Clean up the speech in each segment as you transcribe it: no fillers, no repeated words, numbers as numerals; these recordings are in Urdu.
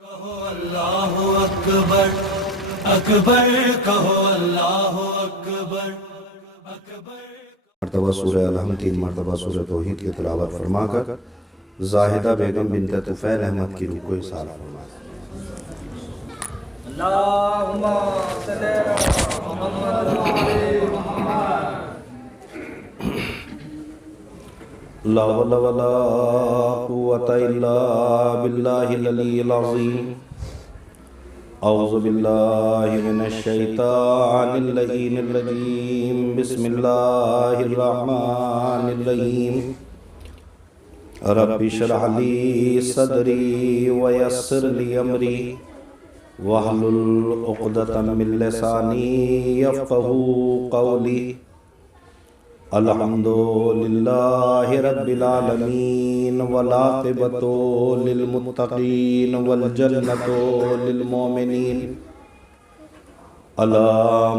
کہو اللہ اکبر اکبر، کہو اللہ اکبر اکبر۔ مرتبہ سورہ الحمد 3 مرتبہ سورہ توحید کی تلاوت فرما کر زاہدہ بیگم بنت طفیل احمد کی روح کو اصال فرما دیں۔ اللہم صلی علی محمد وعلی محمد۔ لا حول ولا قوة الا باللہ العلی العظیم۔ اعوذ باللہ من الشیطان اللعین الرجیم، بسم اللہ الرحمن الرحیم۔ رب اشرح لی صدری ویسر لی امری واحلل عقدۃ من لسانی یفقہوا قولی۔ الحمد للہ رب العالمین والعاقبۃ للمتقین والجنۃ للمؤمنین۔ علی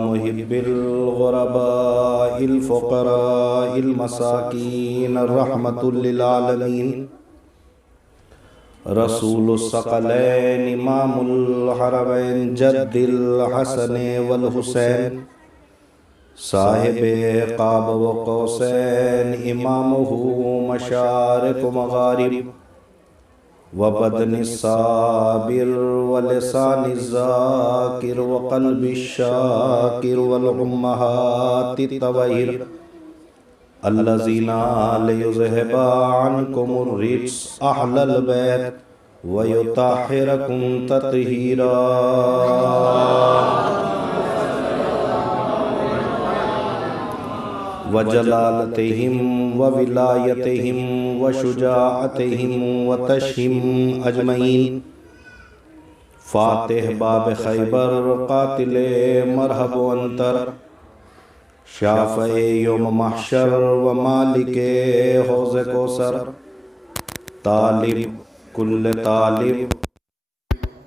محب الغرباء الفقراء المساکین رحمۃ للعالمین۔ رسول الثقلین امام الحرمین جد الحسن والحسین، صاحب قاب و قوسین، امامہ مشارق و مغارب، وبدن الصابر ولسان الذاکر وقلب الشاکر والامہات الطواہر، الذین لیذہب عنکم الرجس اہل البیت ویطہرکم تطہیرا۔ وجلالتہم وولایتہم وشجاعتہم وتشہم اجمعین۔ فاتح باب خیبر، قاتل مرحب و انتر، شافع یوم محشر و مالک حوض کوثر، طالب کل طالب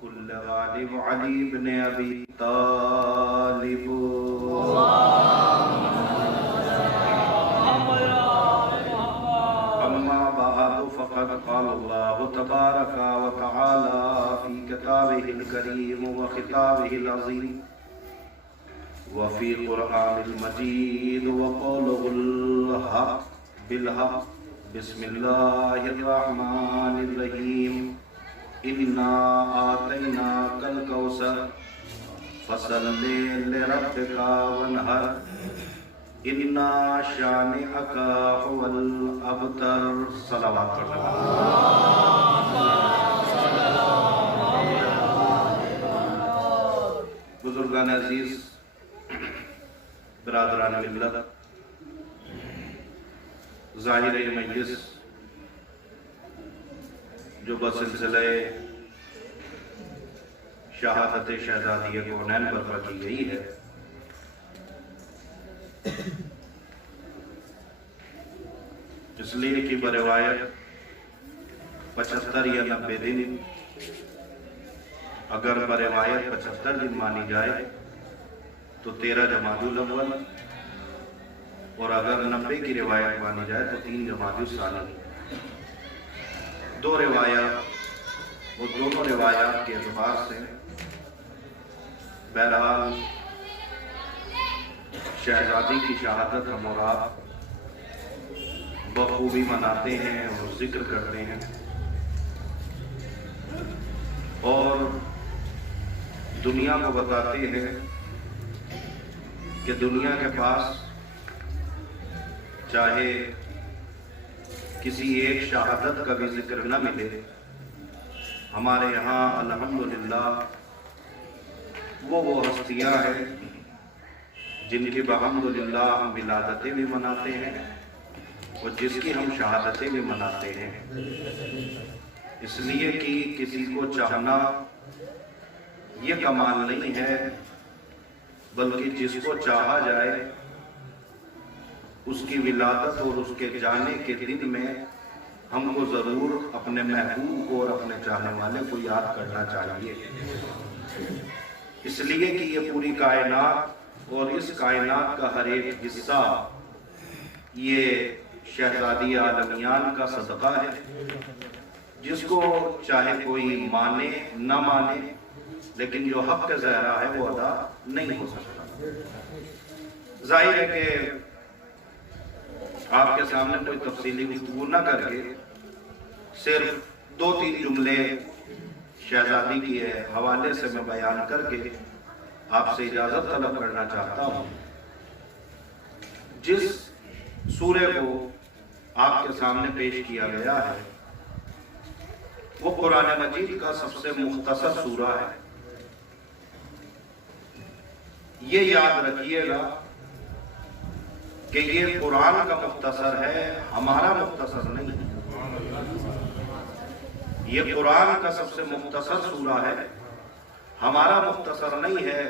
کل غالب علی بن ابی طالب۔ فقد قال اللہ تبارک و تعالی فی کتابہ الکریم و خطابہ العظیم وفی قرآن المجید وقولہ الحق بالحق۔ بسم اللہ الرحمن الرحیم۔ انا آتیناک الکوثر فصل لربک وانحر، اِنَّا شَانِئَكَ هُوَ الْأَبْتَرُ۔ صلوات بزرگان عزیز، برادران ملت، ظاہر مجلس جو بسلسلہ شہادت شہزادی کونین برپا کی گئی ہے، اس لیے کہ بروایت 75 یا 90 دن، اگر بروایت 75 دن مانی جائے تو 13 جمادی الاول، اور اگر 90 کی روایت مانی جائے تو 3 جمادی الثانی۔ دو روایات، وہ دونوں روایات کے اعتبار سے بہرحال شہزادی کی شہادت ہم اور آپ بخوبی مناتے ہیں اور ذکر کرتے ہیں، اور دنیا کو بتاتے ہیں کہ دنیا کے پاس چاہے کسی ایک شہادت کا بھی ذکر نہ ملے، ہمارے یہاں الحمدللہ وہ ہستیاں ہیں جن کی بحمدللہ ہم ولادتیں بھی مناتے ہیں اور جس کی ہم شہادتیں بھی مناتے ہیں، اس لیے کہ کسی کو چاہنا یہ کمال نہیں ہے، بلکہ جس کو چاہا جائے اس کی ولادت اور اس کے جانے کے دن میں ہم کو ضرور اپنے محبوب کو اور اپنے چاہنے والے کو یاد کرنا چاہیے، اس لیے کہ یہ پوری کائنات اور اس کائنات کا ہر ایک حصہ یہ شہزادی عالمیان کا صدقہ ہے، جس کو چاہے کوئی مانے نہ مانے، لیکن جو حق کا ظاہرہ ہے وہ ادا نہیں ہو سکتا۔ ظاہر ہے کہ آپ کے سامنے کوئی تفصیلی گفتگو نہ کر کے صرف 2-3 جملے شہزادی کے حوالے سے میں بیان کر کے آپ سے اجازت طلب کرنا چاہتا ہوں۔ جس سورے کو آپ کے سامنے پیش کیا گیا ہے وہ قرآن مجید کا سب سے مختصر سورہ ہے۔ یہ یاد رکھیے گا کہ یہ قرآن کا مختصر ہے، ہمارا مختصر نہیں۔ یہ قرآن کا سب سے مختصر سورہ ہے، ہمارا مختصر نہیں ہے۔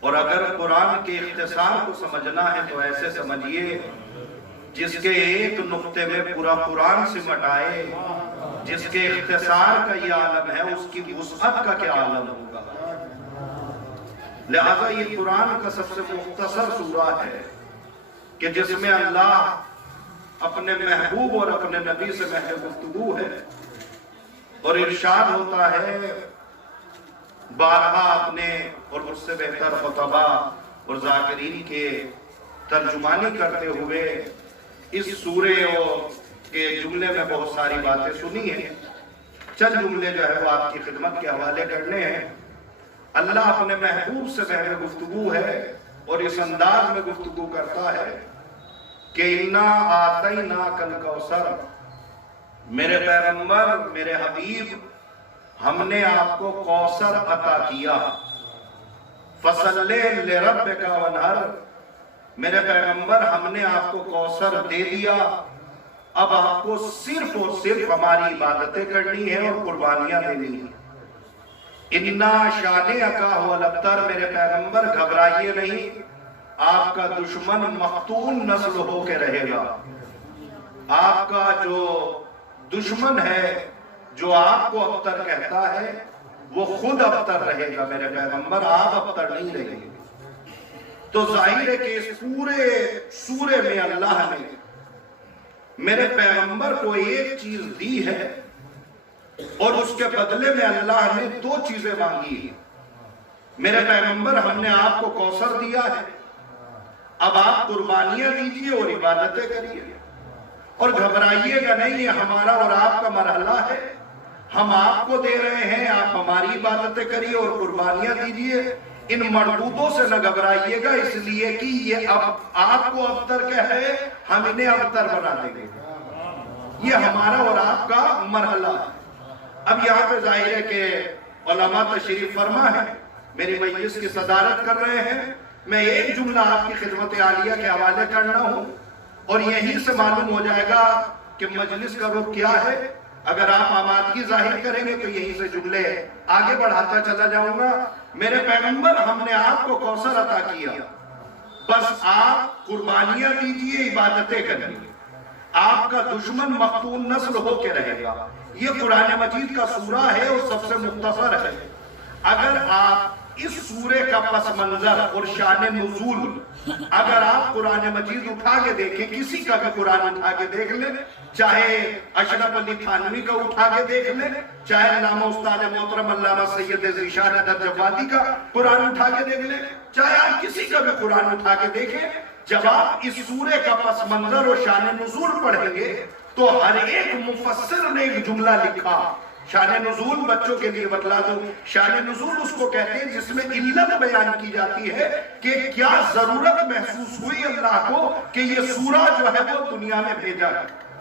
اور اگر قرآن کے اختصار کو سمجھنا ہے تو ایسے سمجھیے جس کے ایک نقطے میں پورا قرآن سمٹ آئے، جس کے اختصار کا یہ عالم ہے، اس کی وسعت کا کیا عالم ہوگا۔ لہذا یہ قرآن کا سب سے مختصر سورہ ہے کہ جس میں اللہ اپنے محبوب اور اپنے نبی سے محض گفتگو ہے، اور ارشاد ہوتا ہے بارہا اپنے اور مجھ سے بہتر خطبہ اور ذاکرین کے ترجمانی کرتے ہوئے اس سورے کے جملے میں بہت ساری باتیں سنی ہیں۔ چند جملے جو ہے وہ آپ کی خدمت کے حوالے کرنے ہیں۔ اللہ اپنے محبوب سے محض گفتگو ہے اور اس انداز میں گفتگو کرتا ہے کہ اِنَّا آتَيْنَاكَ الْكَوْثَرَ، میرے پیغمبر، میرے حبیب، ہم نے آپ کو کوثر عطا کیا۔ فَصَلِّ لِرَبِّكَ وَانْحَرْ، میرے پیغمبر ہم نے آپ کو کوثر دے دیا، اب آپ کو صرف اور صرف ہماری عبادتیں کرنی ہیں اور قربانیاں دینی ہیں۔ اِنَّا شَانِئَكَ هُوَ الْأَبْتَرُ، میرے پیغمبر گھبرائیے نہیں، آپ کا دشمن مقتول نسل ہو کے رہے گا۔ آپ کا جو دشمن ہے، جو آپ کو ابتر کہتا ہے، وہ خود ابتر رہے گا میرے پیغمبر، آپ ابتر نہیں رہیں گے۔ تو ظاہر ہے کہ اس پورے سورے میں اللہ نے میرے پیغمبر کو ایک چیز دی ہے اور اس کے بدلے میں اللہ نے 2 چیزیں مانگی ہیں۔ میرے پیغمبر ہم نے آپ کو کوثر دیا ہے، اب آپ قربانیاں دیجئے اور عبادتیں کریے، اور گھبرائیے گا نہیں، یہ ہمارا اور آپ کا مرحلہ ہے، ہم آپ کو دے رہے ہیں، آپ ہماری عبادتیں کریے اور قربانیاں دیجئے۔ ان مردودوں سے نہ گھبرائیے گا، اس لیے کہ یہ اب آپ کو ابتر کہے، ہم انہیں ابتر بنا دیں گے۔ یہ ہمارا اور آپ کا مرحلہ ہے۔ اب یہاں پہ ظاہر ہے کہ علماء تشریف فرما ہے، میری مجلس کی صدارت کر رہے ہیں، میں ایک جملہ آپ کی خدمت عالیہ کے حوالے کرنا ہوں اور یہیں سے معلوم ہو جائے گا کہ مجلس کا رخ کیا ہے۔ اگر آپ آمادگی ظاہر کریں گے تو یہیں سے جملے آگے بڑھاتا چلا جاؤں گا۔ میرے پیغمبر ہم نے آپ کو کوثر عطا کیا، بس آپ قربانیاں دیجئے، عبادتیں کریے، آپ کا دشمن مقتول نسل ہو کے رہے گا۔ یہ قرآن مجید کا سورہ ہے اور سب سے مختصر ہے۔ اگر آپ اس سورے کا پس منظر اور شان نزول اگر آپ قرآن مجید اٹھا کے دیکھیں، کسی کا بھی قرآن اٹھا کے دیکھ لیں، چاہے اشرف علی تھانوی کا اٹھا کے دیکھ لیں، چاہے علامہ استاد محترم علامہ سید ذیشان جوادی کا قرآن اٹھا کے دیکھ لیں، چاہے آپ کسی کا بھی قرآن اٹھا کے دیکھیں، جب آپ اس سورے کا پس منظر اور شان نزول پڑھیں گے تو ہر ایک مفسر نے ایک جملہ لکھا۔ شان نزول بچوں کے لیے بتلا دوں، شان نزول اس کو کہتے ہیں جس میں علت بیان کی جاتی ہے کہ کیا ضرورت محسوس ہوئی اللہ کو کہ یہ سورہ جو ہے وہ دنیا میں بھیجا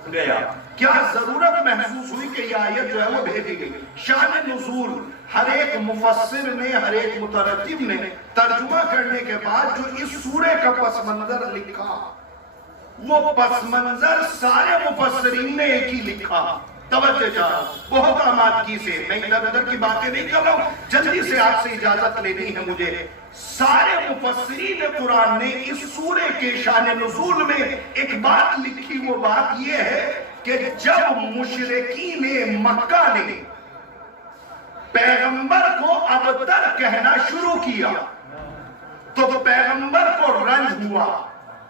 گیا، کیا ضرورت محسوس ہوئی کہ یہ آیت جو ہے وہ بھیجی گئی۔ شان نزول ہر ایک مفسر نے، ہر ایک مترجم نے ترجمہ کرنے کے بعد جو اس سورے کا پس منظر لکھا، وہ پس منظر سارے مفسرین نے ایک ہی لکھا۔ توجہ چاہو بہت آمادگی سے، میں ادھر ادھر کی باتیں نہیں کر رہا ہوں، جلدی سے آپ سے اجازت لینی ہے مجھے۔ سارے مفسرین قرآن نے اس سورے کے شان نزول میں ایک بات لکھی، وہ بات یہ ہے کہ جب مشرکین مکہ نے پیغمبر کو ابتر کہنا شروع کیا تو پیغمبر کو رنج ہوا،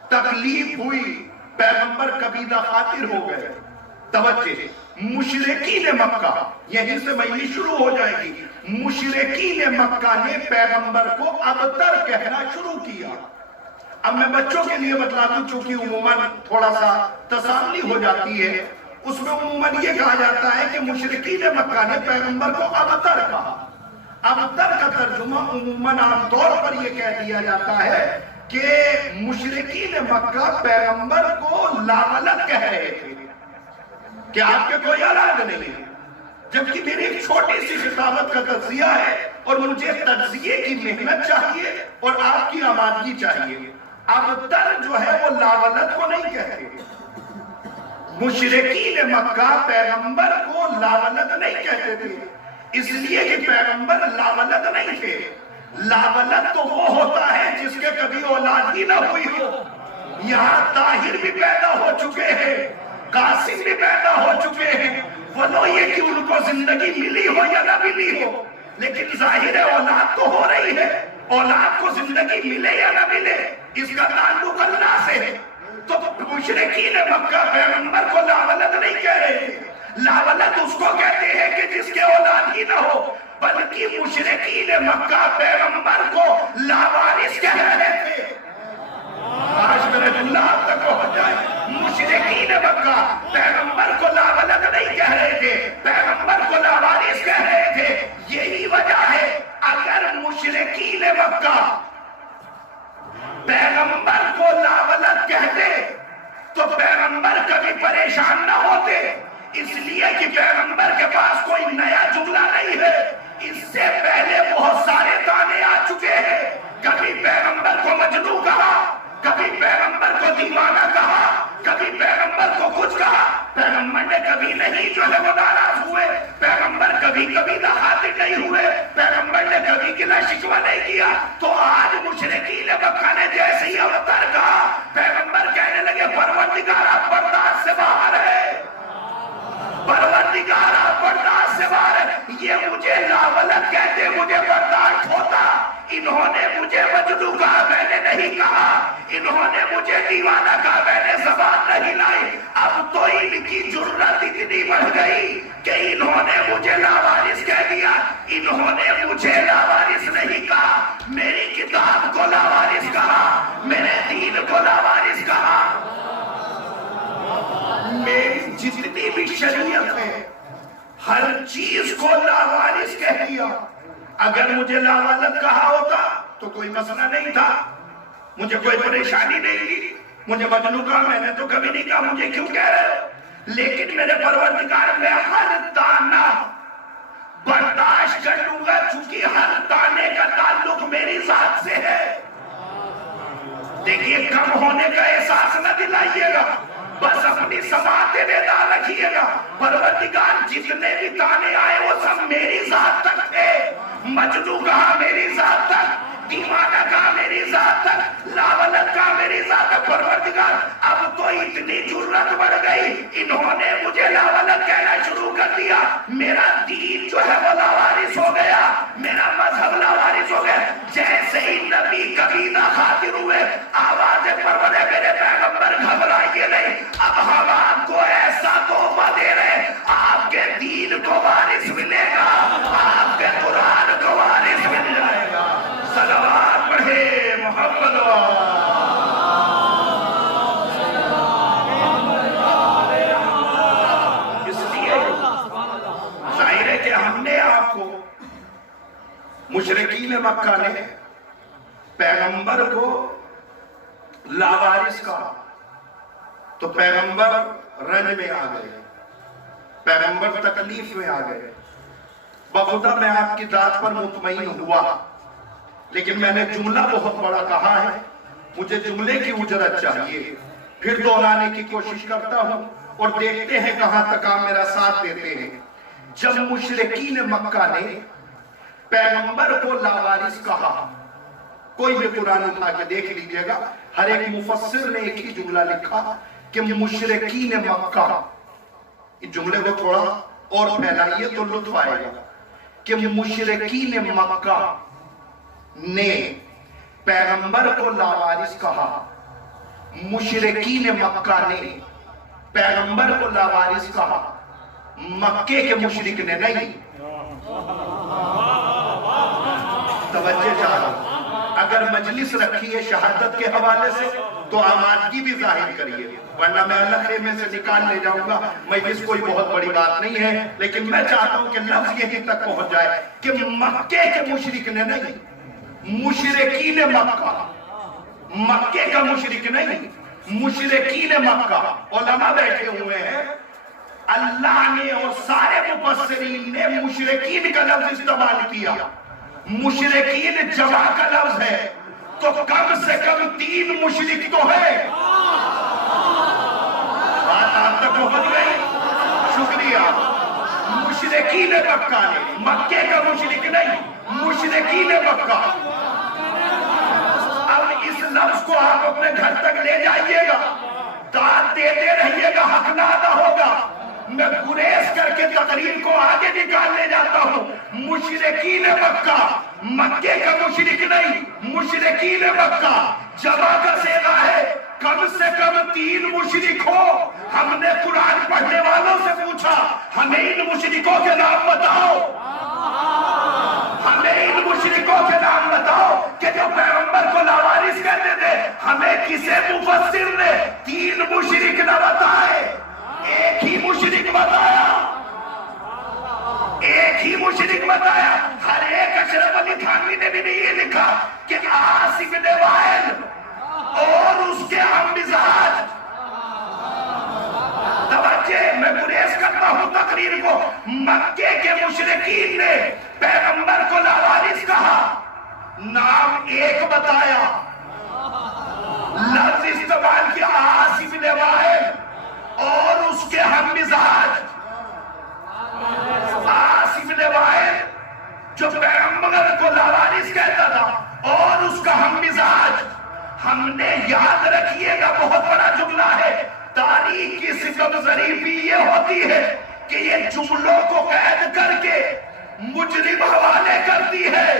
تکلیف ہوئی، پیغمبر قبیلہ خاطر ہو گئے۔ توجہ، مشرکین مکہ، یہیں سے مہینی شروع ہو جائے گی۔ مشرکین مکہ نے پیغمبر کو ابتر کہنا شروع کیا۔ اب میں بچوں کے لیے بتلا دوں، چونکہ عموماً تھوڑا سا تساہلی ہو جاتی ہے، اس میں عموماً یہ کہا جاتا ہے کہ مشرکین مکہ نے پیغمبر کو ابتر کہا۔ ابتر کا ترجمہ عموماً عام طور پر یہ کہہ دیا جاتا ہے کہ مشرکین مکہ پیغمبر کو لاولد کہہ رہے تھے کہ آپ کے کوئی اولاد نہیں ہے، جبکہ میری ایک چھوٹی سی خطابت کا تجزیہ ہے اور مجھے تجزیے کی محنت چاہیے اور آپ کی آمادگی چاہیے۔ ابتر جو ہے وہ لاولد کو نہیں کہتے، مشرکین مکہ پیغمبر کو لاولد نہیں کہتے تھے، اس لیے کہ پیغمبر لاولد نہیں تھے۔ لاولد تو وہ ہوتا ہے جس کے کبھی اولاد ہی نہ ہوئی ہو۔ یہاں طاہر بھی پیدا ہو چکے ہیں، قاسم بھی پیدا ہو چکے ہیں، ولو یہ کہ ان کو زندگی ملی ہو یا نہ ملی ہو، لیکن ظاہر اولاد تو ہو رہی ہے۔ اولاد کو زندگی ملے یا نہ ملے، اس کا تعلق اللہ سے ہے۔ تو مشرکین مکہ پیغمبر کو لاولد نہیں کہہ رہے تھے، لاولد اس کو کہتے ہیں کہ جس کے اولاد ہی نہ ہو، بلکہ مشرکین مکہ پیغمبر کو لاوارث کہہ رہے تھے۔ آج میرے اللہ تک ہو جائے، مشرکین مکہ پیغمبر کو لاولد نہیں کہہ رہے تھے، پیغمبر کو لاوارث کہہ رہے تھے۔ یہی وجہ ہے اگر مشرکین مکہ پیغمبر کو لاولد کہتے تو پیغمبر کبھی پریشان نہ ہوتے، اس لیے کہ پیغمبر کے پاس کوئی نیا جملہ نہیں ہے، اس سے پہلے بہت سارے تانے آ چکے ہیں۔ کبھی پیغمبر کو مجنوں کہا، کبھی پیغمبر کو دیوانہ کہا، کبھی پیغمبر کو کچھ کہا، پیغمبر نے کبھی نہیں جو ہے وہ ناراض ہوئے، پیغمبر کبھی نہ خاطر نہیں ہوئے، پیغمبر نے کبھی گلہ شکوہ نہیں کیا۔ تو آج مشرکین مکہ نے جیسے ہی ابتر کہا، پیغمبر کہنے لگے پروردگارہ برداشت سے باہر ہے، پروردگارہ برداشت سے باہر ہے۔ یہ مجھے لاولد کہتے مجھے برداشت ہوتا، انہوں نے مجھے مجنوں کہا میں نے نہیں کہا، انہوں نے مجھے دیوانہ کہا میں نے زبان نہیں لائی۔ اب تو ان کی جرات اتنی بڑھ گئی کہ انہوں نے مجھے لاوارث کہہ دیا۔ انہوں نے مجھے لاوارث نہیں کہا، میری کتاب کو لاوارث کہا، میرے دین کو لاوارث کہا، میری جتنی بھی شریعت ہے ہر چیز کو لاوارث کہہ دیا۔ اگر مجھے لاولد کہا ہوتا تو کوئی مسئلہ نہیں تھا، مجھے کوئی پریشانی نہیں تھی۔ مجھے مجنوں کہا میں نے تو کبھی نہیں کہا، مجھے کیوں کہہ رہے ہو؟ لیکن میرے پروردگار میں ہر تانا برداشت کر لوں گا، چونکہ ہر تانے کا تعلق میری ذات سے ہے۔ دیکھیے کم ہونے کا احساس نہ دلائیے گا، بس اپنی سماعت بیدار رکھیے گا۔ پروردگار جتنے بھی تانے آئے وہ سب میری ذات تک تھے، مجنوں کہا میری ذات تک، دیوانہ کہا میری ذات تک، لاولد کہا میری ذات تک۔ پروردگار اب تو اتنی جرات بڑھ گئی، انہوں نے مجھے لاولد کہنا شروع کر دیا، میرا دین جو ہے وہ لاوارث ہو گیا، میرا مذہب لاوارث ہو گیا۔ جیسے ہی نبی کبھی نہ خاطر ہوئے، آواز پروردگار میرے پیغمبر گھبرائیے نہیں، اب ہم آپ کو ایسا تحفہ دے رہے ہیں، آپ کے دین کو وارث ملے گا، آپ کے قرآن کو وارث مل جائے گا۔ صلوات پڑھے محمد اس لیے ظاہر ہے کہ ہم نے آپ کو، مشرکین مکہ نے پیغمبر کو لاوارث کہا تو پیغمبر رنج میں آ گئے، پیغمبر تکلیف میں آ گئے۔ بخدا میں آپ کی ذات پر مطمئن ہوا، لیکن میں نے جملہ بہت بڑا کہا ہے، مجھے جملے کی اجرت چاہیے، پھر دہرانے کی کوشش کرتا ہوں اور دیکھتے ہیں کہاں تک آپ میرا ساتھ دیتے ہیں۔ جب مشرکین مکہ نے پیغمبر کو لاوارث کہا، کوئی بھی قرآن اٹھا کے دیکھ لیجئے گا، ہر ایک مفسر نے ایک ہی جملہ لکھا کہ مشرکین مکہ، اس جملے کو تھوڑا اور پھیلائیے تو لطف آئے گا، کہ مشرکین مکہ نے پیغمبر کو لاوارث کہا، مشرکین مکہ نے پیغمبر کو لاوارث کہا، مکے کے مشرک نے نہیں۔ توجہ چاہو، اگر مجلس رکھی ہے شہادت کے حوالے سے تو آمادگی بھی ظاہر کریے، ورنہ میں الگ خیمے سے نکال لے جاؤں گا۔ مجلس کوئی بہت بڑی بات نہیں ہے، لیکن میں چاہتا ہوں کہ لفظ یہیں تک پہنچ جائے کہ مکے کے مشرک نے نہیں، مشرکین مکہ، مکے کا مشرک نہیں، مشرکین مکہ۔ علماء بیٹھے ہوئے ہیں، اللہ نے اور سارے مفسرین نے مشرکین کا لفظ استعمال کیا۔ مشرکین جمع کا لفظ ہے تو کم سے کم 3 مشرک تو ہے۔ بات آپ تک پہنچ گئی؟ شکریہ۔ مشرکین مکہ نے، مکے کا مشرک نہیں، مشرکین مکہ۔ اب اس لفظ کو آپ اپنے گھر تک لے جائیے گا، داد دیتے رہیے گا، حق نہ ادا ہوگا۔ میں گریز کر کے تقریر کو آگے نکال لے جاتا ہوں۔ مشرکین مکہ، مکے کا مشرک نہیں، مشرکین مکہ۔ جمع کا صیغہ ہے، کم سے کم 3 مشرک ہو۔ ہم نے قرآن پڑھنے والوں سے پوچھا، ہمیں ان مشرکوں کے نام بتاؤ، ہمیں ان مشرکوں کے نام بتاؤ کہ جو پیغمبر کو لاوارث کہتے تھے۔ ہمیں کسے مفسر نے 3 مشرک نہ بتائے، ایک ہی مشرک بتایا، ایک ہی مشرک بتایا۔ ہر ایک اشرف علی تھانوی نے بھی یہ لکھا کہ عاص بن وائل اور اس کے ہم مزاج۔ توجہ، میں گریز کرتا ہوں تقریر کو۔ مکے کے مشرکین نے پیغمبر کو لاوارث کہا، نام ایک بتایا، لفظ استعمال کیا عاص بن وائل اور اس کے ہم مزاج۔ عاص بن وائل جو پیغمبر کو لاوارث کہتا تھا اور اس کا ہم مزاج۔ ہم نے یاد رکھیے گا، بہت بڑا جملہ ہے، تاریخ کی صفت ظریفی یہ ہوتی ہے کہ یہ جملوں کو قید کر کے مجرم حوالے کرتی ہے۔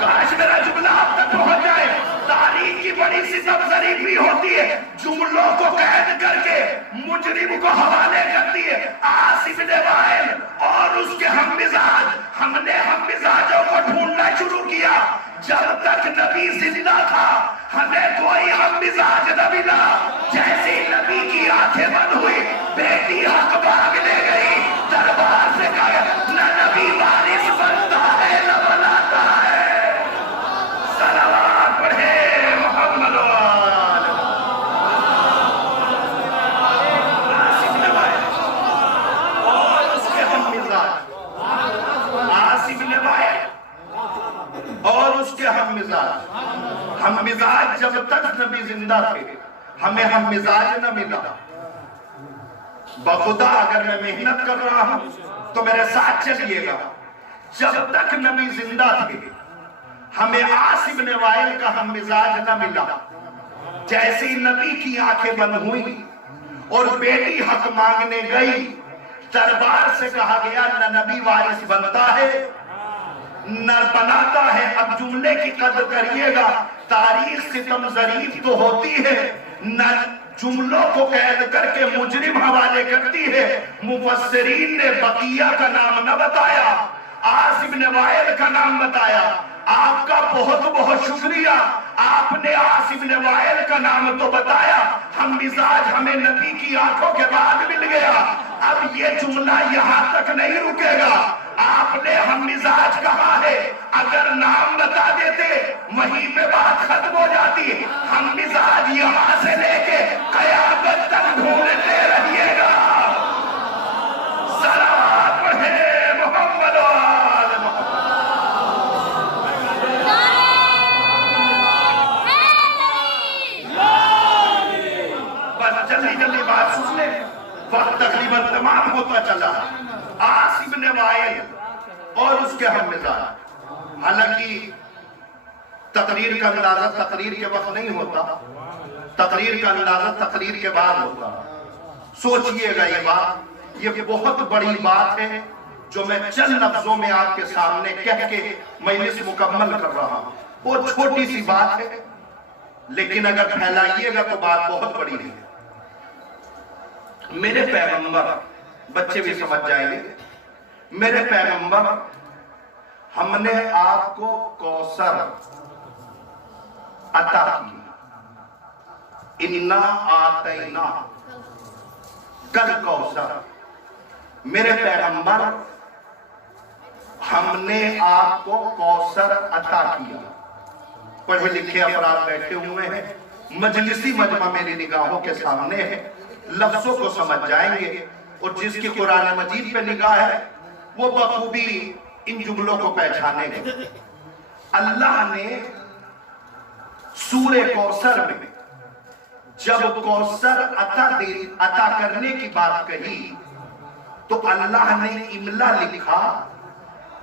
کاش میرا جملہ آپ تک پہنچ جائے۔ تاریخ کی بڑی صفت ظریفی ہوتی ہے، جملوں کو قید کر کے مجرم کو حوالے کرتی ہے۔ عاص بن وائل اور اس کے ہم مزاج۔ ہم نے ہم مزاجوں کو ڈھونڈنا شروع کیا جب تک نبی زندہ تھا، ہمیں کوئی ہم مزاج نہ ملا۔ جیسے نبی کی آنکھیں بند ہوئی، بیٹی حق بھاگ لے گئی، دربار سے کہا نہ نبی وارث بنتا ہے نہ بناتا ہے۔ صلوات پڑھے محمد وآل عاص بن وائل اور اس کے ہم مزاج، عاص بن وائل اور اس کے ہم مزاج۔ ہم مزاج جب تک نبی زندہ تھے، ہمیں ہم مزاج نہ ملا۔ بخدا اگر میں محنت کر رہا ہوں تو میرے ساتھ چلیے گا، جب تک نبی زندہ تھے ہمیں عاص بن وائل کا ہم مزاج نہ ملا۔ جیسے نبی کی آنکھیں بند ہوئی اور بیٹی حق مانگنے گئی، دربار سے کہا گیا نہ نبی وارث بنتا ہے نہ بناتا ہے۔ اب جملے کی قدر کریے گا، تاریخ ستم ظریف تو ہوتی ہے، نہ جملوں کو قید کر کے مجرم حوالے کرتی ہے۔ مفسرین نے بقیہ کا نام نہ بتایا، عاص بن وائل کا نام بتایا۔ آپ کا بہت بہت شکریہ، آپ نے عاص بن وائل کا نام تو بتایا، ہم مزاج ہمیں نبی کی آنکھوں کے بعد مل گیا۔ اب یہ جملہ یہاں تک نہیں رکے گا، آپ نے ہم مزاج کہا ہے، اگر نام بتا دیتے وہیں پہ بات ختم ہو جاتی۔ ہم مزاج یہاں سے لے کے قیامت تک ڈھونڈتے رہیے گا۔ صلوات پڑھے محمد وآل محمد۔ بس جلدی جلدی بات سن لیں، وقت تقریباً تمام ہوتا چلا۔ عاص بن وائل اور اس کے ہم مزاج۔ حالانکہ تقریر کا اندازہ تقریر کے وقت نہیں ہوتا، تقریر کا اندازہ تقریر کے بعد ہوتا۔ سوچئے گا یہ بات، یہ بہت بڑی بات ہے جو میں چند لفظوں میں آپ کے سامنے کہہ کے مجلس مکمل کر رہا ہوں۔ بہت چھوٹی سی بات ہے، لیکن اگر پھیلائیے گا تو بات بہت بڑی ہے۔ میرے پیغمبر، بچے بھی سمجھ جائیں گے، میرے پیغمبر ہم نے آپ کو کوثر عطا کی، انا آتینا کل کوثر، میرے پیغمبر ہم نے آپ کو کوثر عطا کیا۔ پڑھے لکھے افراد بیٹھے ہوئے ہیں، مجلسی مجمع میری نگاہوں کے سامنے ہے، لفظوں کو سمجھ جائیں گے، اور جس کی قرآن مجید پہ نگاہ ہے وہ بخوبی ان جملوں کو پہچانے گے۔ اللہ نے سورہ کوثر میں جب کوثر عطا کرنے کی بات کہی تو اللہ نے املا لکھا،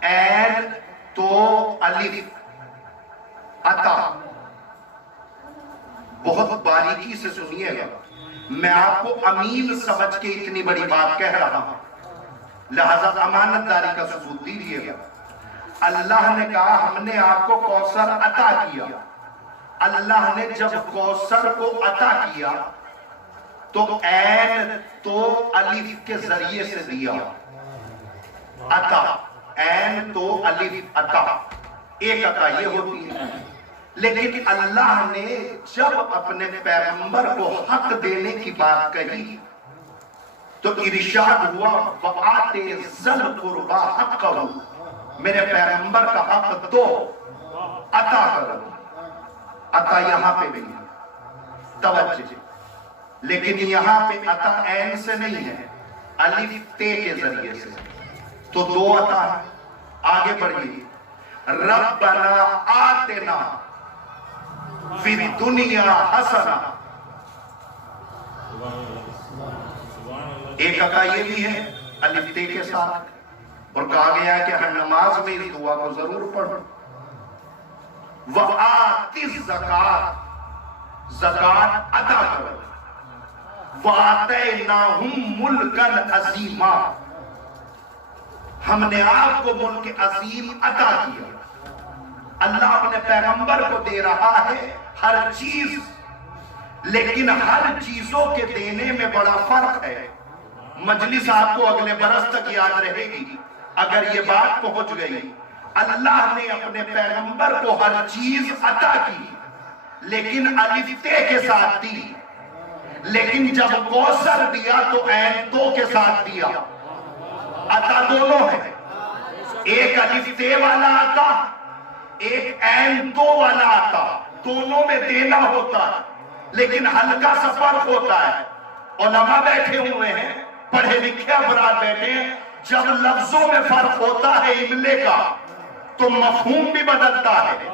عین تو الف، عطا۔ بہت باریکی سے سنیے گا، میں آپ کو امین سمجھ کے اتنی بڑی بات کہہ رہا ہوں، لہذا امانت داری کا ثبوت دیجیے گا۔ اللہ نے کہا ہم نے آپ کو کوثر عطا کیا۔ اللہ نے جب کوثر کو عطا کیا تو عین تو الف کے ذریعے سے دیا، عطا، عین تو الف عطا، ایک عطا یہ ہوتی ہے۔ لیکن اللہ نے جب اپنے پیغمبر کو حق دینے کی بات کہی تو ارشاد ہوا وَآتِ ذَا الْقُرْبَى حَقَّهُ، میرے پیغمبر کا حق دو، عطا کرو۔ عطا یہاں پہ بھی ہے، توجہ، لیکن یہاں پہ عطا عین سے نہیں ہے، الف تے کے ذریعے سے، تو دو عطا ہے۔ آگے بڑھئے، ربنا آتنا فی الدنیا حسنہ، ایک عطا یہ بھی ہے الف تے کے ساتھ، اور کہا گیا ہے کہ ہر نماز میں اس دعا کو ضرور پڑھو۔ وَآتِ الزَّکَاةَ، زکات عطا کرو۔ وَآتَيْنَاهُمْ مُلْكًا عَظِیمًا، ہم نے آپ کو ملک عظیم عطا کیا۔ اللہ اپنے پیغمبر کو دے رہا ہے ہر چیز، لیکن ہر چیزوں کے دینے میں بڑا فرق ہے۔ مجلس آپ کو اگلے برس تک یاد رہے گی اگر یہ بات پہنچ گئی۔ اللہ نے اپنے پیغمبر کو ہر چیز عطا کی، لیکن الف تے کے ساتھ دی، لیکن جب کوثر دیا تو عین تو کے ساتھ دیا۔ عطا دونوں ہے، ایک الف تے والا عطا، ایک عین تو والا عطا، دونوں میں دینا ہوتا ہے، لیکن ہلکا سا فرق ہوتا ہے۔ علماء بیٹھے ہوئے ہیں، پڑھے لکھے افراد بیٹھے ہیں، جب لفظوں میں فرق ہوتا ہے املے کا تو مفہوم بھی بدلتا ہے،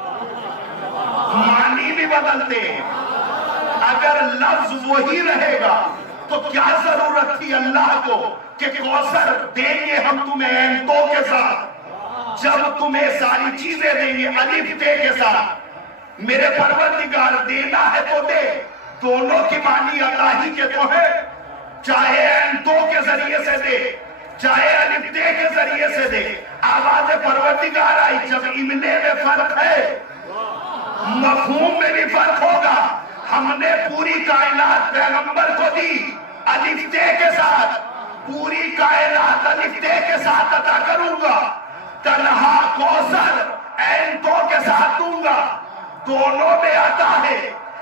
معنی بھی بدلتے ہیں۔ اگر لفظ وہی رہے گا تو کیا ضرورت تھی اللہ کو کہ کوثر دیں گے ہم تمہیں عین تو کے ساتھ، جب تمہیں ساری چیزیں دیں گے الف تے کے ساتھ۔ میرے پروردگار دینا ہے تو دے، دونوں کی معنی عطا ہی کے تو ہے، چاہے عین تو کے ذریعے سے دے چاہے الف تے کے ذریعے سے دے۔ آواز پروردگار آئی، جب املے میں فرق ہے مفہوم میں بھی فرق ہوگا۔ ہم نے پوری کائنات پیغمبر کو دی الف تے کے ساتھ، پوری کائنات الف تے کے ساتھ عطا کروں گا، تنہا کوثر عین تو کے ساتھ دوں گا۔ دونوں میں عطا ہے،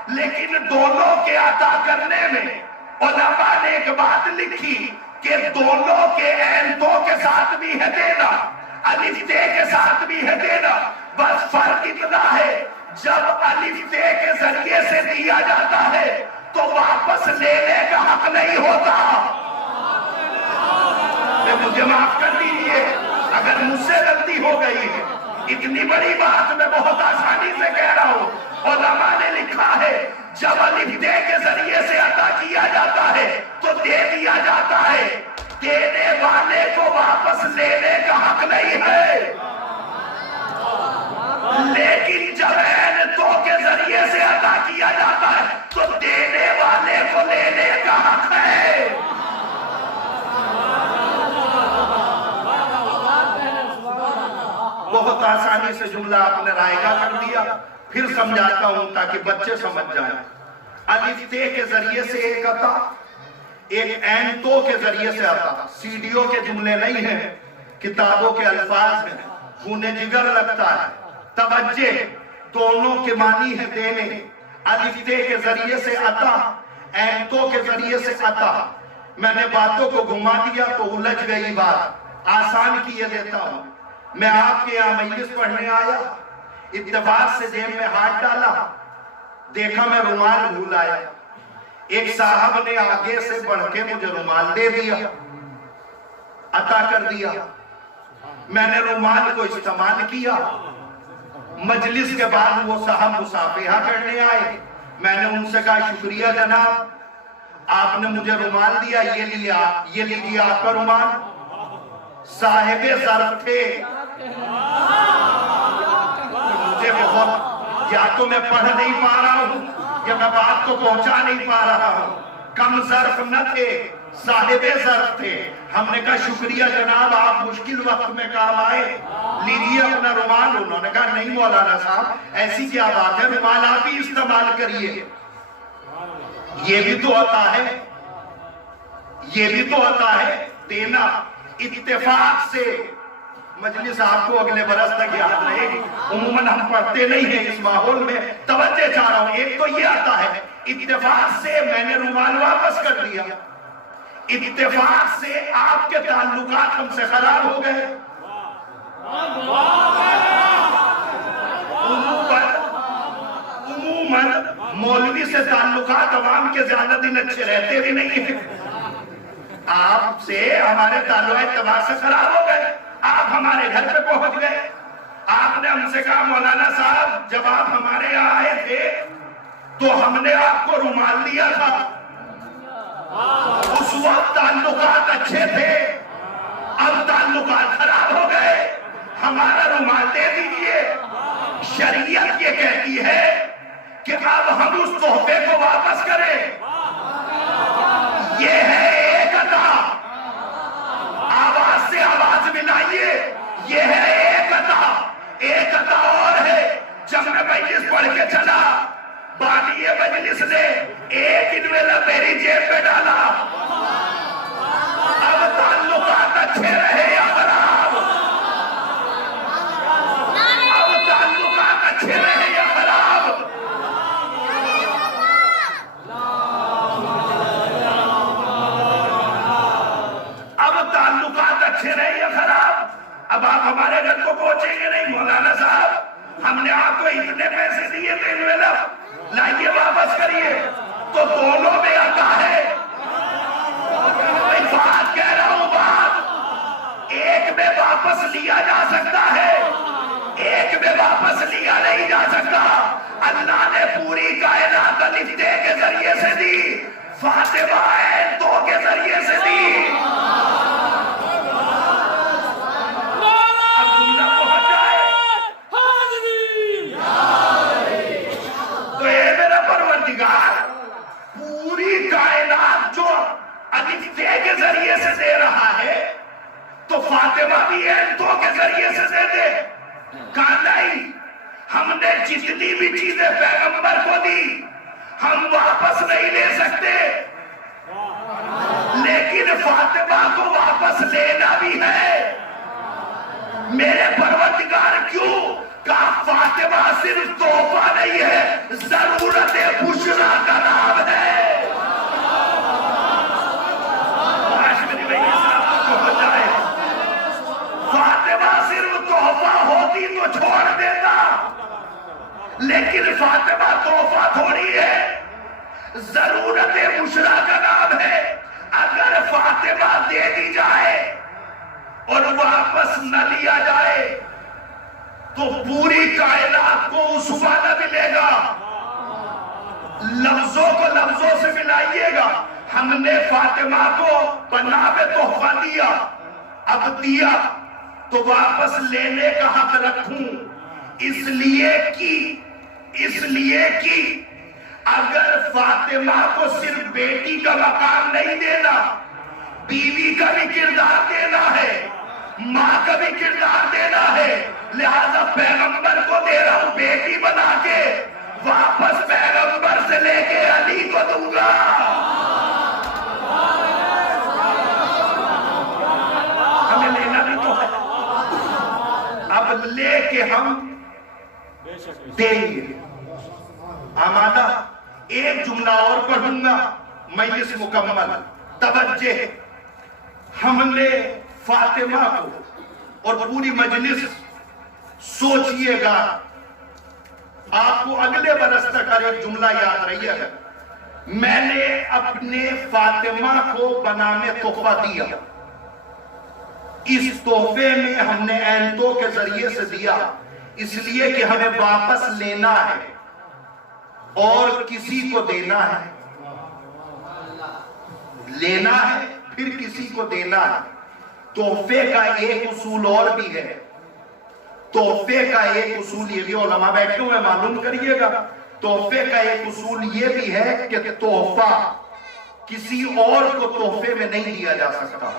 لیکن دونوں کے عطا کرنے میں علماء نے ایک بات لکھی کہ دونوں کے عین تو کے ساتھ بھی ہے دینا، الف تے کے ساتھ بھی ہے دینا، بس فرق اتنا ہے جب الف تے کے ذریعے سے دیا جاتا ہے تو واپس لینے کا حق نہیں ہوتا۔ مجھے معاف کر دیجئے اگر مجھ سے غلطی ہو گئی ہے، اتنی بڑی بات میں بہت آسانی سے کہہ رہا ہوں۔ علماء نے لکھا ہے جب الف تے کے ذریعے سے عطا کیا جاتا ہے تو دے دیا جاتا ہے، دینے والے کو واپس لینے کا حق نہیں ہے، لیکن جب عین تو کے ذریعے سے عطا کیا جاتا ہے تو دینے والے کو لینے کا حق ہے۔ بہت آسانی سے جملہ آپ نے رائگاں کر دیا، پھر سمجھاتا ہوں تاکہ بچے سمجھ جائیں۔ الف تے کے ذریعے سے ایک عطا، ایک اینتوں کے ذریعے سے عطا، سیڈیوں کے جملے نہیں ہیں، کتابوں کے الفاظ ہیں، خون جگر لگتا ہے، توجہ دونوں کے معنی ہے دینے، الفتے کے ذریعے سے عطا، اینتوں کے ذریعے سے عطا۔ میں نے باتوں کو گھما دیا تو الجھ گئی بات، آسان کیے دیتا ہوں۔ میں آپ کے یہاں مجلس پڑھنے آیا، اتفاق سے جیب میں ہاتھ ڈالا، دیکھا میں رومال بھول آیا۔ ایک صاحب نے آگے سے بڑھ کے مجھے رومال دے دیا، عطا کر دیا۔ میں نے رومال کو استعمال کیا۔ مجلس کے بعد وہ صاحب مصافحہ کرنے آئے، میں نے ان سے کہا شکریہ جناب، آپ نے مجھے رومال دیا، یہ لیجیے آپ کا رومال۔ صاحب ظرف تھے، مجھے بہت، یا تو میں پڑھ نہیں پا رہا ہوں یا میں بات کو پہنچا نہیں پا رہا ہوں، کم ظرف نہ تھے، صاحب ظرف تھے۔ ہم نے کہا شکریہ جناب، آپ مشکل وقت میں کام آئے، لیجیے اپنا رومال۔ انہوں نے کہا نہیں مولانا صاحب، ایسی کیا بات ہے، رومال آپ ہی استعمال کریے۔ یہ بھی تو عطا ہے، یہ بھی تو عطا ہے، دینا۔ اتفاق سے مجلس آپ کو اگلے برس تک یاد رہے گی، عموماً ہم پڑھتے نہیں ہیں اس ماحول میں، توجہ چاہ رہا ہوں۔ ایک تو یہ عطا ہے، اتفاق سے میں نے رومال واپس کر دیا، اتفاق سے آپ کے تعلقات ہم سے خراب ہو گئے۔ عموماً مولوی سے تعلقات عوام کے زیادہ دن اچھے رہتے بھی نہیں ہیں، آپ سے ہمارے تعلقات اتباع سے خراب ہو گئے۔ آپ ہمارے گھر پہ پہنچ گئے، آپ نے ہم سے کہا مولانا صاحب جب آپ ہمارے یہاں آئے تھے تو ہم نے آپ کو رومال دیا تھا، اس وقت تعلقات اچھے تھے، اب تعلقات خراب ہو گئے، ہمارا رومال دے دیجئے۔ شریعت یہ کہتی ہے کہ اب ہم اس تحفے کو واپس کریں، یہ ہے ایک عطا۔ آواز سے آواز ملائیے، یہ ہے ایک عطا۔ ایک عطا اور ہے، جب میں مجلس پڑھ کے چلا، بانی مجلس نے ایک انویلپ میری جیب پہ ڈالا۔ اب تعلقات اچھے رہے یا خراب؟ اب تعلقات اچھے رہے یا خراب؟ اب تعلقات اچھے رہے یا خراب؟ اب آپ ہمارے گھر کو پہنچیں گے نہیں مولانا صاحب، ہم نے آپ کو اتنے پیسے دیے تھے انویلپ، لائیے واپس کریے، تو دونوں میں عطا ہے۔ میں بات کہہ رہا ہوں، بات ایک میں واپس لیا جا سکتا ہے، ایک میں واپس لیا نہیں جا سکتا۔ اللہ نے پوری کائنات الفتے کے ذریعے سے دی، فاطمہ اینتوں کے ذریعے سے دی۔ پوری کائنات جو الفتے کے ذریعے سے دے رہا ہے تو فاطمہ بھی اینتوں کے ذریعے سے دے دے۔ کہا نہیں، ہم نے جتنی بھی چیزیں پیغمبر کو دی ہم واپس نہیں لے سکتے، لیکن فاطمہ کو واپس لینا بھی ہے۔ میرے پروردگار کیوں؟ کہا فاطمہ صرف تحفہ نہیں ہے، ضرورت بشرا کا نام ہے۔ فاطمہ صرف تحفہ ہوتی تو چھوڑ دیتا، لیکن فاطمہ تحفہ تھوڑی ہے، ضرورت بشرا کا نام ہے۔ اگر فاطمہ دے دی جائے اور واپس نہ لیا جائے تو پوری کائنات کو عصبہ نہ ملے گا، لفظوں کو لفظوں سے ملائیے گا۔ ہم نے فاطمہ کو پناہ پہ تحفہ دیا، اب دیا تو واپس لینے کا حق رکھوں، اس لیے کہ اگر فاطمہ کو صرف بیٹی کا مقام نہیں دینا، بیوی کا بھی کردار دینا ہے، ماں کا بھی کردار دینا ہے، لہذا پیغمبر کو دے رہا ہوں بیٹی بنا کے، واپس پیغمبر سے لے کے علی کو دوں گا۔ ہے کہ ہم دیں گے. آمادہ. ایک جملہ اور پڑھوں گا, مجلس مکمل. توجہ. ہم نے فاطمہ کو, اور پوری مجلس سوچئے گا, آپ کو اگلے برس تک ہر ایک جملہ یاد رہی ہے. میں نے اپنے فاطمہ کو بنامے تحفہ دیا. اس تحفے میں ہم نے اینتوں کے ذریعے سے دیا, اس لیے کہ ہمیں واپس لینا ہے اور کسی کو دینا ہے. لینا ہے پھر کسی کو دینا ہے. تحفے کا ایک اصول اور بھی ہے. تحفے کا ایک اصول یہ بھی, علماء بیٹھے ہوئے معلوم کریے گا, تحفے کا ایک اصول یہ بھی ہے کہ تحفہ کسی اور کو تحفے میں نہیں دیا جا سکتا.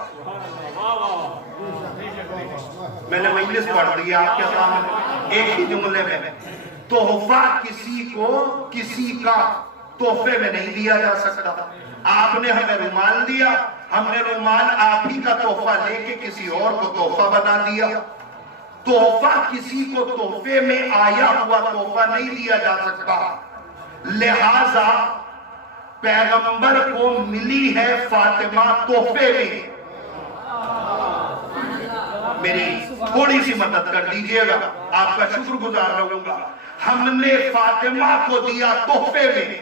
میں نے مجلس پڑھ دیا آپ کے سامنے ایک ہی جملے میں. تحفہ کسی کو کسی کا تحفے میں نہیں دیا جا سکتا. آپ نے ہمیں رومال دیا, ہم نے رومال آپ ہی کا تحفہ لے کے کسی اور کو تحفہ بنا دیا. تحفہ کسی کو تحفے میں آیا ہوا تحفہ نہیں دیا جا سکتا. لہذا پیغمبر کو ملی ہے فاطمہ تحفے میں. میری تھوڑی سی مدد کر دیجئے گا, آپ کا شکر گزار رہوں گا. ہم نے فاطمہ کو دیا تحفے میں,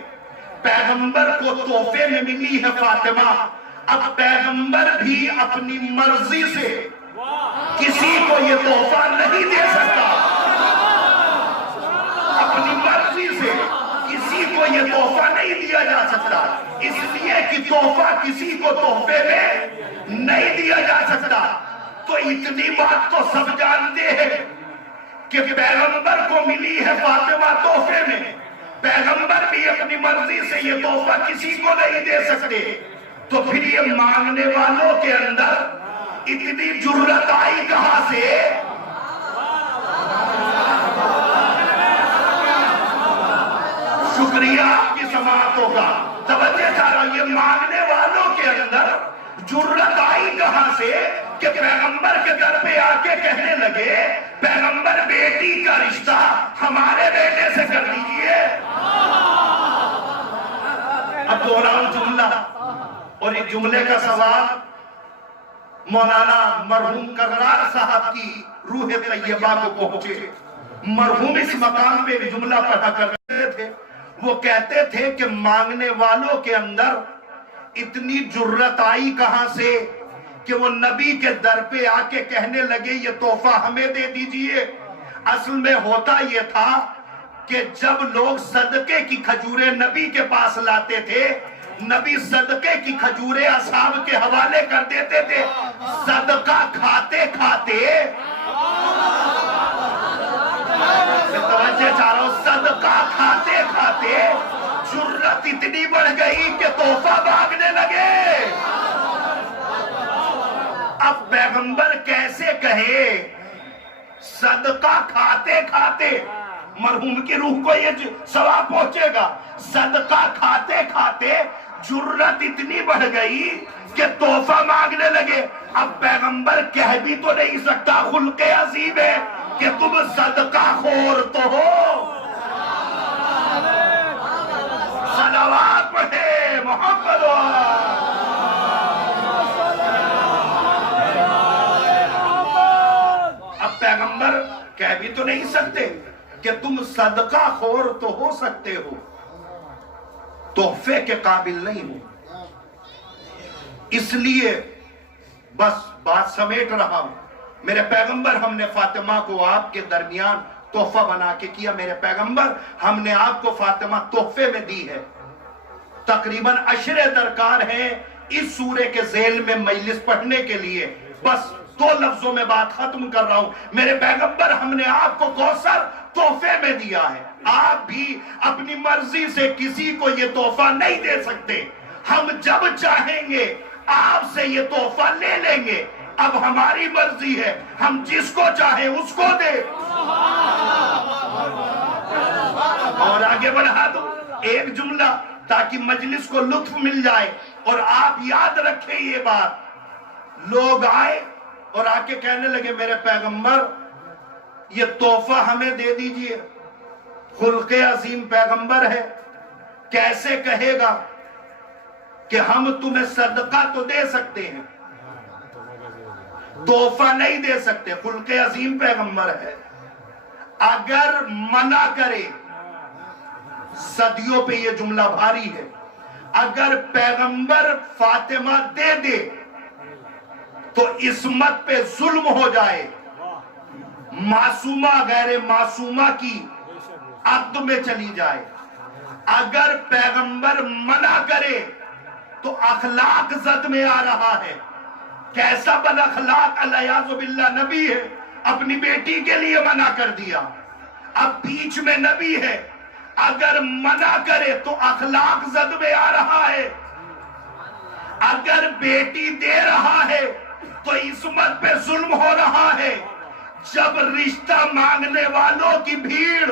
پیغمبر کو تحفے میں ملی ہے فاطمہ. اب پیغمبر بھی اپنی مرضی سے کسی کو یہ تحفہ نہیں دے سکتا. اپنی مرضی سے کسی کو یہ تحفہ نہیں دیا جا سکتا, اس لیے کہ تحفہ کسی کو تحفے میں نہیں دیا جا سکتا. تو اتنی بات تو سب جانتے ہیں کہ پیغمبر کو ملی ہے فاطمہ تحفے میں, پیغمبر بھی اپنی مرضی سے یہ تحفہ کسی کو نہیں دے سکتے. تو پھر یہ مانگنے والوں کے اندر اتنی جرت آئی کہاں سے؟ شکریہ آپ کی سماعتوں کا. توجہ چاہ رہا ہوں, یہ مانگنے والوں کے اندر جرت آئی کہاں سے کہ پیغمبر کے در پہ آ کے کہنے لگے, پیغمبر بیٹی کا رشتہ ہمارے بیٹے سے کر دیجئے. اب دہراؤں جملہ, اور اس جملے کا سوال مولانا مرحوم کرار صاحب کی روح طیبہ کو پہنچے. مرحوم اس مقام پہ جملہ پڑھا کر رہے تھے. وہ کہتے تھے کہ مانگنے والوں کے اندر اتنی جرت آئی کہاں سے کہ وہ نبی کے در پہ آ کے کہنے لگے یہ تحفہ ہمیں دے دیجئے. اصل میں ہوتا یہ تھا کہ جب لوگ صدقے کی کھجوریں نبی کے پاس لاتے تھے, نبی صدقے کی کھجوریں اصحاب کے حوالے کر دیتے تھے. صدقہ کھاتے کھاتے, توجہ چاہ رہا ہوں, صدقہ کھاتے کھاتے جرت اتنی بڑھ گئی کہ تحفہ مانگنے لگے. اب پیغمبر کیسے کہے صدقہ کھاتے کھاتے, مرحوم کی روح کو یہ ثواب پہنچے گا. صدقہ کھاتے کھاتے جرت اتنی بڑھ گئی کہ تحفہ مانگنے لگے. اب پیغمبر کہہ بھی تو نہیں سکتا, خلق عظیم ہے کہ تم صدقہ خور تو ہو. صلوات پڑھے محمد. اب پیغمبر کہہ بھی تو نہیں سکتے کہ تم صدقہ خور تو ہو سکتے ہو, تحفے کے قابل نہیں ہو. اس لیے بس بات سمیٹ رہا ہوں. میرے پیغمبر, ہم نے فاطمہ کو آپ کے درمیان تحفہ بنا کے کیا. میرے پیغمبر, ہم نے آپ کو فاطمہ تحفے میں دی ہے. تقریباً 10 درکار ہیں اس سورے کے ذیل میں مجلس پڑھنے کے لیے. بس 2 لفظوں میں بات ختم کر رہا ہوں. میرے پیغمبر, ہم نے آپ کو کوثر تحفے میں دیا ہے. آپ بھی اپنی مرضی سے کسی کو یہ تحفہ نہیں دے سکتے. ہم جب چاہیں گے آپ سے یہ تحفہ لے لیں گے. اب ہماری مرضی ہے, ہم جس کو چاہیں اس کو دیں. اور آگے بڑھا دو ایک جملہ تاکہ مجلس کو لطف مل جائے, اور آپ یاد رکھیں یہ بات. لوگ آئے اور آ کے کہنے لگے, میرے پیغمبر یہ تحفہ ہمیں دے دیجئے، خلق عظیم پیغمبر ہے، کیسے کہے گا کہ ہم تمہیں صدقہ تو دے سکتے ہیں، تحفہ نہیں دے سکتے؟ خلق عظیم پیغمبر ہے، اگر منع کرے، صدیوں پہ یہ جملہ بھاری ہے، اگر پیغمبر فاطمہ دے دے تو عصمت پہ ظلم ہو جائے، معصومہ غیر معصومہ کی عقد میں چلی جائے۔ اگر پیغمبر منع کرے تو اخلاق زد میں آ رہا ہے۔ کیسا بد اخلاق علیہ باللہ نبی ہے، اپنی بیٹی کے لیے منع کر دیا، اب بیچ میں نبی ہے، اگر منع کرے تو اخلاق زد میں آ رہا ہے۔ اگر بیٹی دے رہا ہے تو عصمت پہ ظلم ہو رہا ہے۔ جب رشتہ مانگنے والوں کی بھیڑ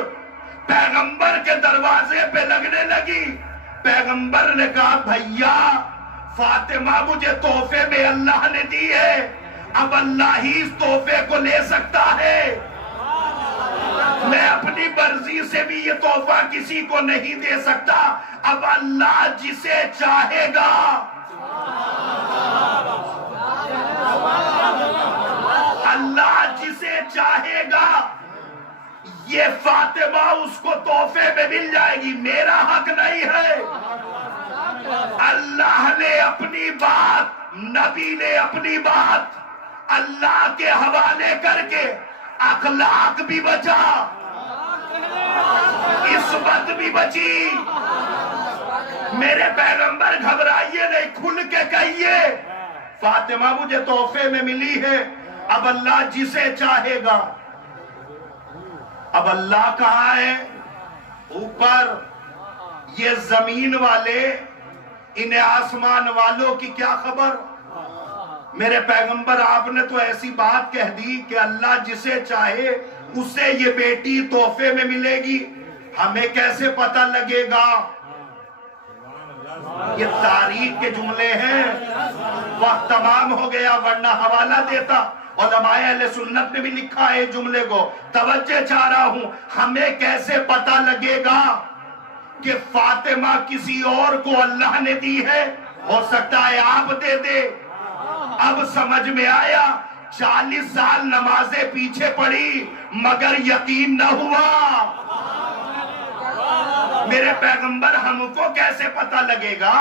پیغمبر کے دروازے پہ لگنے لگی، پیغمبر نے کہا بھیا فاطمہ مجھے تحفے میں اللہ نے دی ہے، اب اللہ ہی اس تحفے کو لے سکتا ہے، میں اپنی مرضی سے بھی یہ تحفہ کسی کو نہیں دے سکتا، اب اللہ جسے چاہے گا اللہ جسے چاہے گا یہ فاطمہ اس کو تحفے میں مل جائے گی، میرا حق نہیں ہے۔ اللہ نے اپنی بات، نبی نے اپنی بات اللہ کے حوالے کر کے اخلاق بھی بچا، عصمت بھی بچی۔ میرے پیغمبر گھبرائیے نہیں، کھل کے کہیے فاطمہ مجھے تحفے میں ملی ہے، اب اللہ جسے چاہے گا۔ اب اللہ کہاں ہے؟ اوپر۔ یہ زمین والے، انہیں آسمان والوں کی کیا خبر؟ میرے پیغمبر آپ نے تو ایسی بات کہہ دی کہ اللہ جسے چاہے اسے یہ بیٹی تحفے میں ملے گی، ہمیں کیسے پتہ لگے گا؟ یہ تاریخ کے جملے ہیں، وقت تمام ہو گیا ورنہ حوالہ دیتا۔ علماء اہل سنت نے بھی لکھا ہے جملے کو، توجہ چاہ رہا ہوں، ہمیں کیسے پتہ لگے گا کہ فاطمہ کسی اور کو اللہ نے دی ہے؟ ہو سکتا ہے آپ دے دے۔ اب سمجھ میں آیا، 40 سال نمازیں پیچھے پڑی مگر یقین نہ ہوا۔ میرے پیغمبر ہم کو کیسے پتہ لگے گا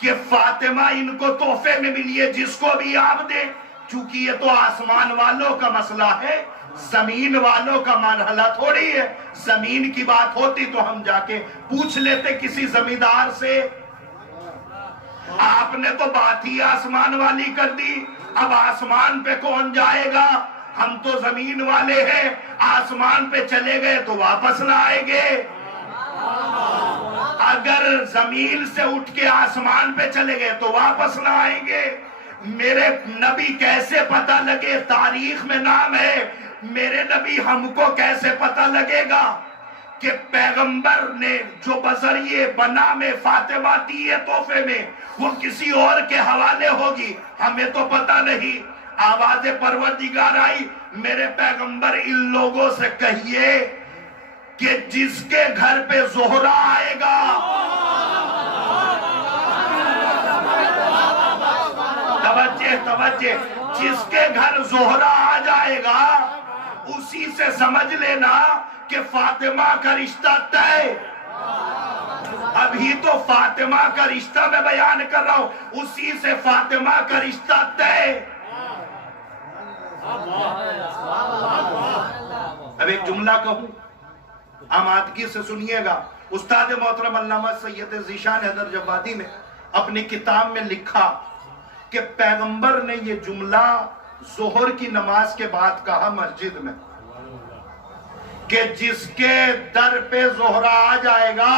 کہ فاطمہ ان کو تحفے میں ملی ہے؟ جس کو بھی آپ دے، چونکہ یہ تو آسمان والوں کا مسئلہ ہے، زمین والوں کا مرحلہ تھوڑی ہے۔ زمین کی بات ہوتی تو ہم جا کے پوچھ لیتے کسی زمیندار سے، آپ نے تو بات ہی آسمان والی کر دی، اب آسمان پہ کون جائے گا؟ ہم تو زمین والے ہیں، آسمان پہ چلے گئے تو واپس نہ آئیں گے۔ اگر زمین سے اٹھ کے آسمان پہ چلے گئے تو واپس نہ آئیں گے۔ میرے نبی کیسے پتہ لگے؟ تاریخ میں نام ہے، میرے نبی ہم کو کیسے پتہ لگے گا کہ پیغمبر نے جو بذریعے بنا میں فاطمہ دی ہے تحفے میں وہ کسی اور کے حوالے ہوگی؟ ہمیں تو پتہ نہیں۔ آواز پروردگار آئی، میرے پیغمبر ان لوگوں سے کہیے کہ جس کے گھر پہ زہرہ آئے گا، توجہ، جس کے گھر زہرہ آ جائے گا اسی سے سمجھ لینا کہ فاطمہ کا رشتہ طے۔ ابھی تو فاطمہ کا رشتہ میں بیان کر رہا ہوں، اسی سے فاطمہ کا رشتہ طے۔ اب ایک جملہ کہوں، آمادگی سے سنیے گا۔ استاد محترم علامہ سید ذیشان حیدر جوادی نے اپنی کتاب میں لکھا کہ پیغمبر نے یہ جملہ ظہر کی نماز کے بعد کہا مسجد میں کہ جس کے در پہ زہرہ آ جائے گا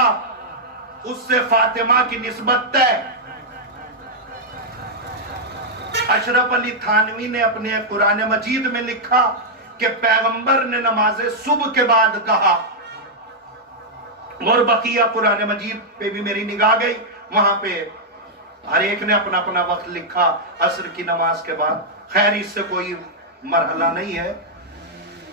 اس سے فاطمہ کی نسبت ہے۔ اشرف علی تھانوی نے اپنے قرآن مجید میں لکھا کہ پیغمبر نے نماز صبح کے بعد کہا، اور بقیہ قرآن مجید پہ بھی میری نگاہ گئی، وہاں پہ ہر ایک نے اپنا اپنا وقت لکھا عصر کی نماز کے بعد۔ خیر اس سے کوئی مرحلہ نہیں ہے،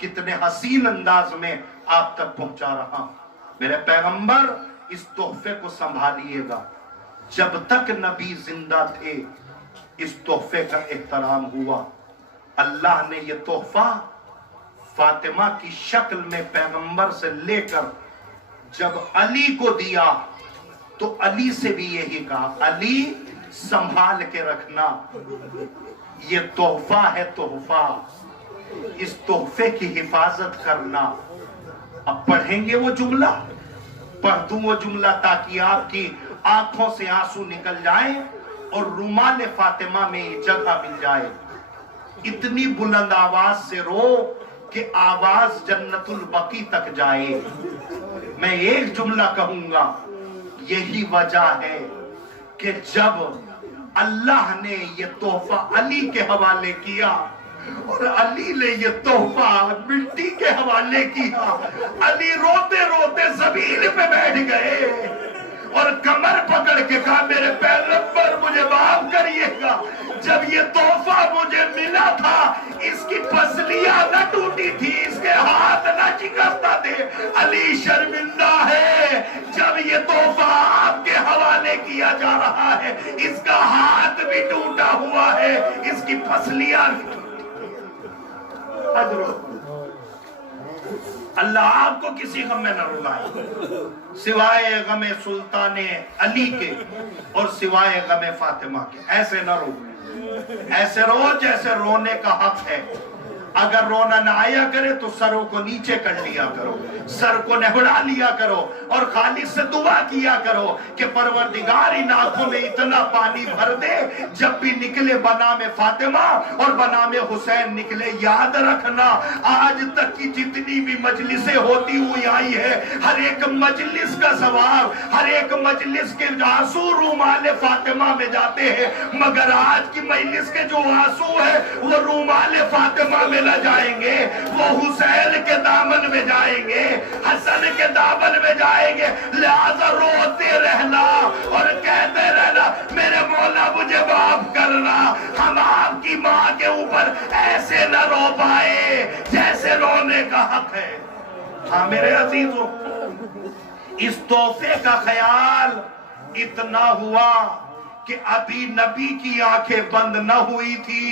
کتنے حسین انداز میں آپ تک پہنچا رہا ہوں۔ میرے پیغمبر اس تحفے کو سنبھالیے گا، جب تک نبی زندہ تھے اس تحفے کا احترام ہوا۔ اللہ نے یہ تحفہ فاطمہ کی شکل میں پیغمبر سے لے کر جب علی کو دیا تو علی سے بھی یہی کہا، علی سنبھال کے رکھنا، یہ تحفہ ہے، تحفہ، اس تحفے کی حفاظت کرنا۔ اب پڑھیں گے وہ جملہ، پڑھ دوں وہ جملہ تاکہ آپ کی آنکھوں سے آنسو نکل جائیں اور رومال فاطمہ میں یہ جگہ مل جائے۔ اتنی بلند آواز سے رو کہ آواز جنت البقیع تک جائے۔ میں ایک جملہ کہوں گا، یہی وجہ ہے کہ جب اللہ نے یہ تحفہ علی کے حوالے کیا اور علی نے یہ تحفہ مٹی کے حوالے کیا، علی روتے روتے زمین پہ بیٹھ گئے اور کمر پکڑ کے کہا، میرے پیغمبر مجھے معاف کریے گا، جب یہ تحفہ مجھے ملا تھا اس کی پسلیاں نہ ٹوٹی تھی، اس کے ہاتھ نہ شکستہ تھے، علی شرمندہ ہے جب یہ تحفہ آپ کے حوالے کیا جا رہا ہے، اس کا ہاتھ بھی ٹوٹا ہوا ہے، اس کی پسلیاں بھی ٹوٹی۔ اللہ آپ کو کسی غم میں نہ رلائے سوائے غم سلطان علی کے اور سوائے غم فاطمہ کے۔ ایسے نہ رو، ایسے رو جیسے رونے کا حق ہے۔ اگر رونا نہ آیا کرے تو سروں کو نیچے کر لیا کرو، سر کو نہڑا لیا کرو اور خالق سے دعا کیا کرو کہ پروردگار ان آنکھوں میں اتنا پانی بھر دے جب بھی نکلے بنام فاطمہ اور بنام حسین نکلے۔ یاد رکھنا آج تک کی جتنی بھی مجلسیں ہوتی ہوئی آئی ہے، ہر ایک مجلس کا ثواب، ہر ایک مجلس کے آنسو رومال فاطمہ میں جاتے ہیں، مگر آج کی مجلس کے جو آنسو ہے وہ رومال فاطمہ میں نہ جائیں گے، وہ حسین کے دامن میں جائیں گے، حسن کے دامن میں جائیں گے۔ لہذا روتے رہنا اور کہتے رہنا، میرے مولا مجھے معاف کرنا۔ ہم آپ کی ماں کے اوپر ایسے نہ رو پائے جیسے رونے کا حق ہے۔ ہاں میرے عزیزو، اس تحفے کا خیال اتنا ہوا کہ ابھی نبی کی آنکھیں بند نہ ہوئی تھی،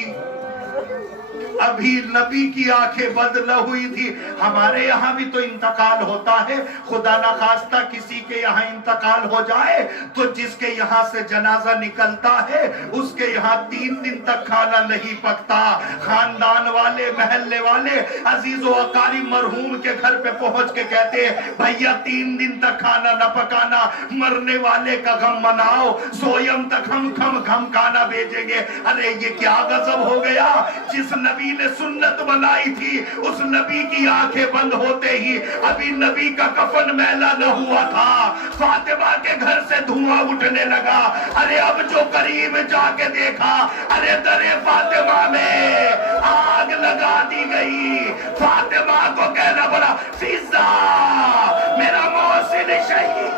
ابھی نبی کی آنکھیں بند نہ ہوئی تھی۔ ہمارے یہاں بھی تو انتقال ہوتا ہے، خدا نہ خواستہ کسی کے یہاں انتقال ہو جائے تو جس کے یہاں سے جنازہ نکلتا ہے اس کے یہاں 3 دن تک کھانا نہیں پکتا۔ خاندان والے، محلے والے، عزیز و اقارب مرحوم کے گھر پہ پہنچ کے کہتے ہیں، بھیا 3 دن تک کھانا نہ پکانا، مرنے والے کا غم مناؤ، سویم تک ہم کھانا بھیجیں گے۔ ارے یہ کیا غضب ہو گیا، جس نبی نے سنت بنائی تھی اس نبی کی آنکھیں بند ہوتے ہی ابھی نبی کا کفن میلا نہ ہوا تھا، فاطمہ کے گھر سے دھواں اٹھنے لگا۔ ارے اب جو قریب جا کے دیکھا، ارے در فاطمہ میں آگ لگا دی گئی۔ فاطمہ کو کہنا پڑا، فضا میرا محسن شہید،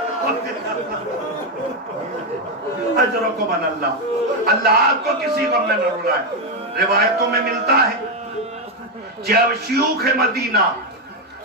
اجرکم من اللہ۔ اللہ آپ کو کسی غم میں نہ رلائے۔ روایتوں میں ملتا ہے جب شیوخ مدینہ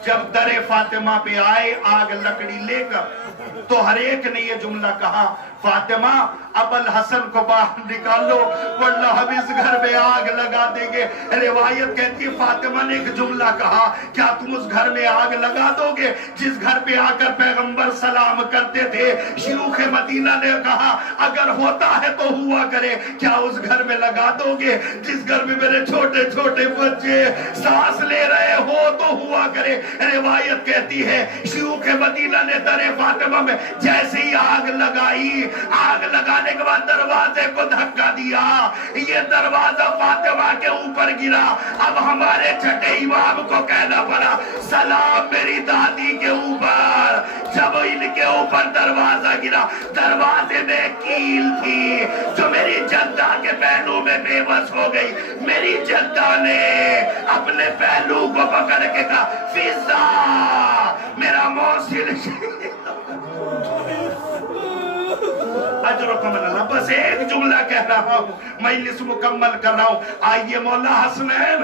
جب در فاطمہ پہ آئے آگ لکڑی لے کر تو ہر ایک نے یہ جملہ کہا، فاطمہ اب الحسن کو باہر نکالو ورنہ ہم اس گھر میں آگ لگا دیں گے۔ روایت کہتی ہے فاطمہ نے ایک جملہ کہا، کیا تم اس گھر میں آگ لگا دو گے جس گھر پہ آ کر پیغمبر سلام کرتے تھے؟ شیوخ مدینہ نے کہا، اگر ہوتا ہے تو ہوا کرے، کیا اس گھر میں لگا دو گے جس گھر میں میرے چھوٹے چھوٹے بچے سانس لے رہے ہو تو ہوا کرے۔ روایت کہتی ہے شیوخ مدینہ نے در فاطمہ میں جیسے ہی آگ لگائی، آگ لگانے کے بعد دروازے کو دھکا دیا، یہ دروازہ فاطمہ کے اوپر گرا۔ اب ہمارے چھٹے امام کو کہنا پڑا، سلام میری دادی کے اوپر۔ جب ان کے اوپر دروازہ گرا، دروازے میں کیل تھی جو میری جدہ کے پہلو میں بے بس ہو گئی۔ میری جدہ نے اپنے پہلو کو پکڑ کے کہا، فضا میرا محسن شہید، اجرکم من اللہ۔ بس ایک جملہ کہہ رہا ہوں، مجلس مکمل کر رہا ہوں۔ آئیے مولا حسنین